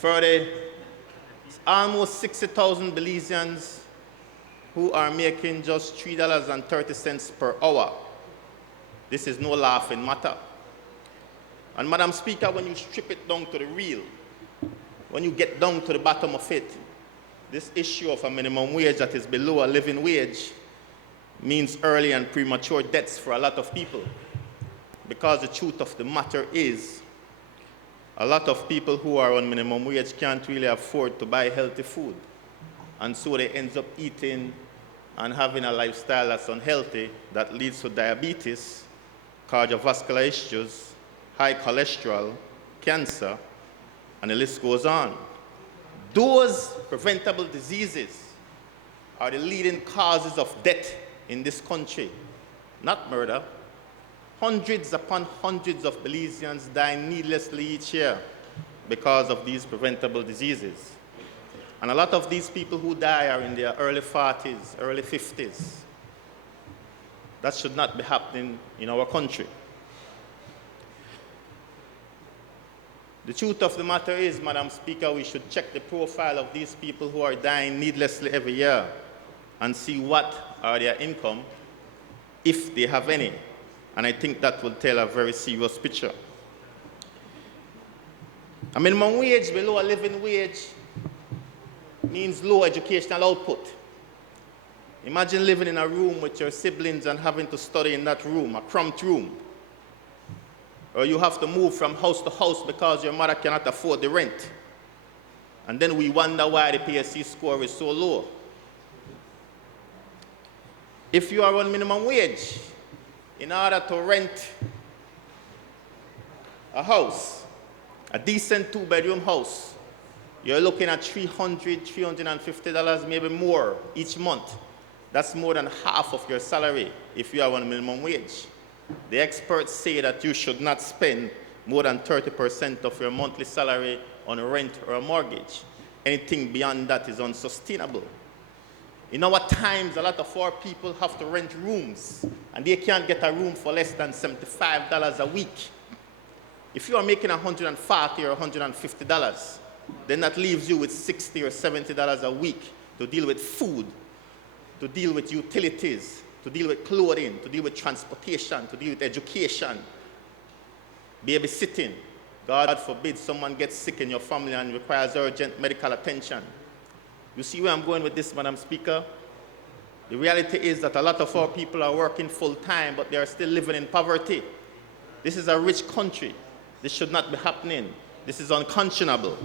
For the almost 60,000 Belizeans who are making just $3.30 per hour. This is no laughing matter. And Madam Speaker, when you strip it down to the real, when you get down to the bottom of it, this issue of a minimum wage that is below a living wage means early and premature deaths for a lot of people. Because the truth of the matter is, a lot of people who are on minimum wage can't really afford to buy healthy food. And so they end up eating and having a lifestyle that's unhealthy that leads to diabetes, cardiovascular issues, high cholesterol, cancer, and the list goes on. Those preventable diseases are the leading causes of death in this country, not murder. Hundreds upon hundreds of Belizeans die needlessly each year because of these preventable diseases. And a lot of these people who die are in their early 40s, early 50s. That should not be happening in our country. The truth of the matter is, Madam Speaker, we should check the profile of these people who are dying needlessly every year and see what are their income, if they have any. And I think that will tell a very serious picture. A minimum wage below a living wage means low educational output. Imagine living in a room with your siblings and having to study in that room, a cramped room. Or you have to move from house to house because your mother cannot afford the rent. And then we wonder why the PSC score is so low. If you are on minimum wage, in order to rent a house, a decent two-bedroom house, you're looking at $300, $350, maybe more each month. That's more than half of your salary if you are on minimum wage. The experts say that you should not spend more than 30% of your monthly salary on a rent or a mortgage. Anything beyond that is unsustainable. In our times, a lot of our people have to rent rooms, and they can't get a room for less than $75 a week. If you are making $140 or $150, then that leaves you with $60 or $70 a week to deal with food, to deal with utilities, to deal with clothing, to deal with transportation, to deal with education, babysitting. God forbid someone gets sick in your family and requires urgent medical attention. You see where I'm going with this, Madam Speaker? The reality is that a lot of our people are working full-time, but they are still living in poverty. This is a rich country. This should not be happening. This is unconscionable.